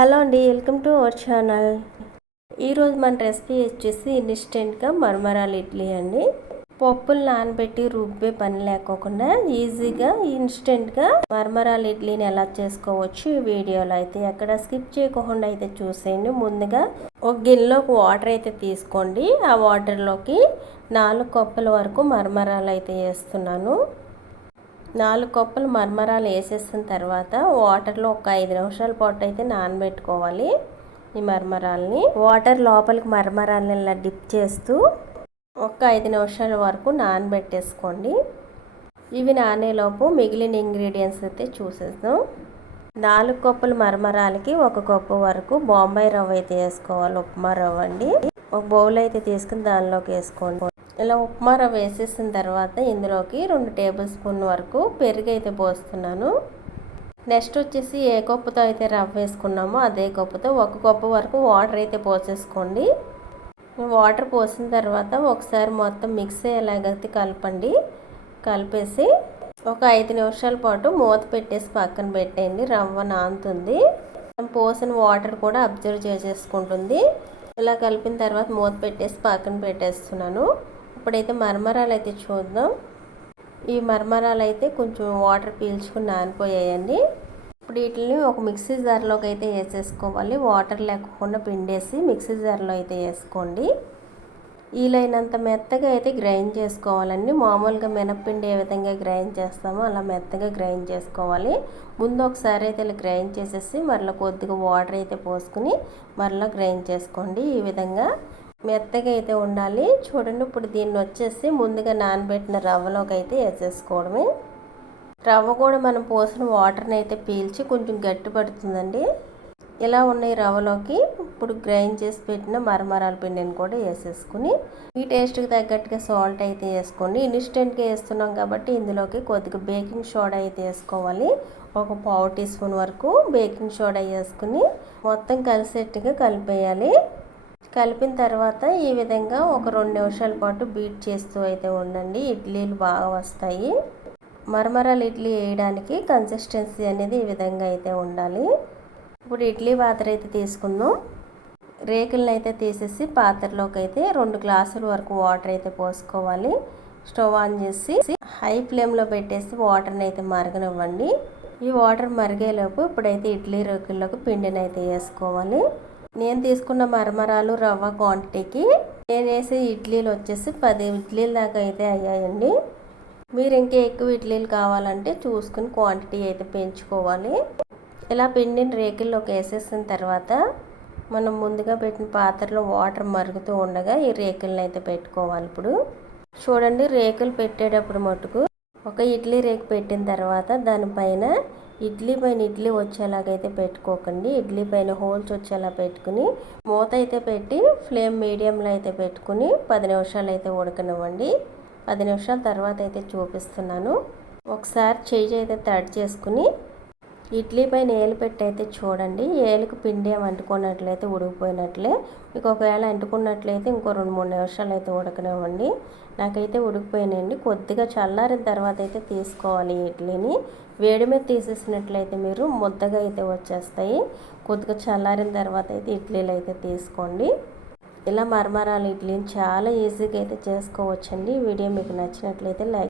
Hello అండి, welcome to our channel. ఈరోజు మన రెసిపీ వచ్చేసి ఇన్స్టెంట్గా మరమరాలు ఇడ్లీ అండి. పప్పులు నానబెట్టి రుబ్బే పని లేకోకుండా ఈజీగా ఇన్స్టెంట్గా మరమరాలు ఇడ్లీని ఎలా చేసుకోవచ్చు ఈ వీడియోలో అయితే ఎక్కడ స్కిప్ చేయకుండా అయితే చూసేయండి. ముందుగా ఒక గిన్నెలోకి వాటర్ అయితే తీసుకోండి. ఆ వాటర్లోకి 4 కప్పుల వరకు మరమరాలు అయితే వేస్తున్నాను. 4 కప్పులు మరమరాలు వేసేసిన తర్వాత వాటర్లో ఒక 5 నిమిషాల పాటు అయితే నానబెట్టుకోవాలి. ఈ మరమరాలని వాటర్ లోపలికి మరమరాలని ఇలా డిప్ చేస్తూ ఒక 5 నిమిషాల వరకు నానబెట్టేసుకోండి. ఇవి నానేలోపు మిగిలిన ఇంగ్రీడియంట్స్ అయితే చూసేద్దాం. 4 కప్పుల మరమరాలకి 1 కప్పు వరకు బొంబాయి రవ్వ అయితే వేసుకోవాలి. ఉప్మా రవ్వ అండి. ఒక బౌల్ అయితే తీసుకుని దానిలోకి వేసుకోండి. ఇలా ఉప్మా రవ్వ వేసేసిన తర్వాత ఇందులోకి 2 టేబుల్ స్పూన్ వరకు పెరుగు అయితే పోస్తున్నాను. నెక్స్ట్ వచ్చేసి ఏ కప్పుతో అయితే రవ్వ వేసుకున్నామో అదే కప్పుతో 1 కప్పు వరకు వాటర్ అయితే పోసేసుకోండి. వాటర్ పోసిన తర్వాత ఒకసారి మొత్తం మిక్స్ అయ్యేలాగైతే కలపండి. కలిపేసి ఒక 5 నిమిషాల పాటు మూత పెట్టేసి పక్కన పెట్టేయండి. రవ్వ నానుతుంది. పోసిన వాటర్ కూడా అబ్జర్వ్ చేసేసుకుంటుంది. ఇలా కలిపిన తర్వాత మూత పెట్టేసి పక్కన పెట్టేస్తున్నాను. ఇప్పుడైతే మరమరాలు అయితే చూద్దాం. ఈ మరమరాలు అయితే కొంచెం వాటర్ పీల్చుకుని నానిపోయాయండి. ఇప్పుడు వీటిని ఒక మిక్సీ జార్లోకి అయితే వేసేసుకోవాలి. వాటర్ లేకుండా పిండేసి మిక్సీ జార్లో అయితే వేసుకోండి. వీలైనంత మెత్తగా అయితే గ్రైండ్ చేసుకోవాలండి. మామూలుగా మినప్పిండి ఏ విధంగా గ్రైండ్ చేస్తామో అలా మెత్తగా గ్రైండ్ చేసుకోవాలి. ముందు ఒకసారి అయితే ఇలా గ్రైండ్ చేసేసి మరలా కొద్దిగా వాటర్ అయితే పోసుకుని మరలా గ్రైండ్ చేసుకోండి. ఈ విధంగా మెత్తగా అయితే ఉండాలి. చూడండి, ఇప్పుడు దీన్ని వచ్చేసి ముందుగా నానబెట్టిన రవ్వలోకి అయితే వేసేసుకోవడమే. రవ్వ కూడా మనం పోసిన వాటర్ని అయితే పీల్చి కొంచెం గట్టి పడుతుందండి. ఇలా ఉన్న ఈ రవ్వలోకి ఇప్పుడు గ్రైండ్ చేసి పెట్టిన మరమరాల పిండిని కూడా వేసేసుకుని ఈ టేస్ట్కి తగ్గట్టుగా సాల్ట్ అయితే వేసుకోండి. ఇన్స్టెంట్గా వేస్తున్నాం కాబట్టి ఇందులోకి కొద్దిగా బేకింగ్ సోడా అయితే వేసుకోవాలి. ఒక 1/2 టీ స్పూన్ వరకు బేకింగ్ సోడా వేసుకుని మొత్తం కలిసేట్టుగా కలిపేయాలి. కలిపిన తర్వాత ఈ విధంగా ఒక 2 నిమిషాల పాటు బీట్ చేస్తూ అయితే ఉండండి. ఇడ్లీలు బాగా వస్తాయి. మరమరాలు ఇడ్లీ వేయడానికి కన్సిస్టెన్సీ అనేది ఈ విధంగా అయితే ఉండాలి. ఇప్పుడు ఇడ్లీ పాత్ర అయితే తీసుకుందాం. రేకులను అయితే తీసేసి పాత్రలోకి అయితే 2 గ్లాసుల వరకు వాటర్ అయితే పోసుకోవాలి. స్టవ్ ఆన్ చేసి హై ఫ్లేమ్లో పెట్టేసి వాటర్ని అయితే మరగనివ్వండి. ఈ వాటర్ మరిగేలోపు ఇప్పుడైతే ఇడ్లీ రేకుల్లోకి పిండిని అయితే వేసుకోవాలి. నేను తీసుకున్న మరమరాలు రవ్వ క్వాంటిటీకి నేను వేసే ఇడ్లీలు వచ్చేసి 10 ఇడ్లీల దాకా అయితే అయ్యాయండి. మీరు ఇంకా ఎక్కువ ఇడ్లీలు కావాలంటే చూసుకుని క్వాంటిటీ అయితే పెంచుకోవాలి. ఇలా పిండిని రేకుల్లోకి వేసేసిన తర్వాత మనం ముందుగా పెట్టిన పాత్రలో వాటర్ మరుగుతూ ఉండగా ఈ రేకులను అయితే పెట్టుకోవాలి. ఇప్పుడు చూడండి, రేకులు పెట్టేటప్పుడు మటుకు ఒక ఇడ్లీ రేకు పెట్టిన తర్వాత దానిపైన ఇడ్లీ వచ్చేలాగైతే పెట్టుకోకండి. ఇడ్లీ పైన హోల్స్ వచ్చేలా పెట్టుకుని మూత అయితే పెట్టి ఫ్లేమ్ మీడియంలో అయితే పెట్టుకుని 10 నిమిషాలు అయితే ఉడకనివ్వండి. 10 నిమిషాల తర్వాత అయితే చూపిస్తున్నాను. ఒకసారి చెయ్యి అయితే తడి చేసుకుని ఇడ్లీ పైన ఏలు పెట్టి అయితే చూడండి. ఏలుకు పిండి ఏమి అంటుకున్నట్లయితే ఉడికిపోయినట్లే. మీకు ఒకవేళ అంటుకున్నట్లయితే ఇంకో 2-3 నిమిషాలు అయితే ఉడకనివ్వండి. నాకైతే ఉడికిపోయినాయండి. కొద్దిగా చల్లారిన తర్వాత అయితే తీసుకోవాలి ఇడ్లీని. వేడి మీద తీసేసినట్లయితే మీరు ముద్దగా అయితే వచ్చేస్తాయి. కొద్దిగా చల్లారిన తర్వాత అయితే ఇడ్లీలు అయితే తీసుకోండి. ఇలా మరమరాలు ఇడ్లీని చాలా ఈజీగా అయితే చేసుకోవచ్చండి. వీడియో మీకు నచ్చినట్లయితే లైక్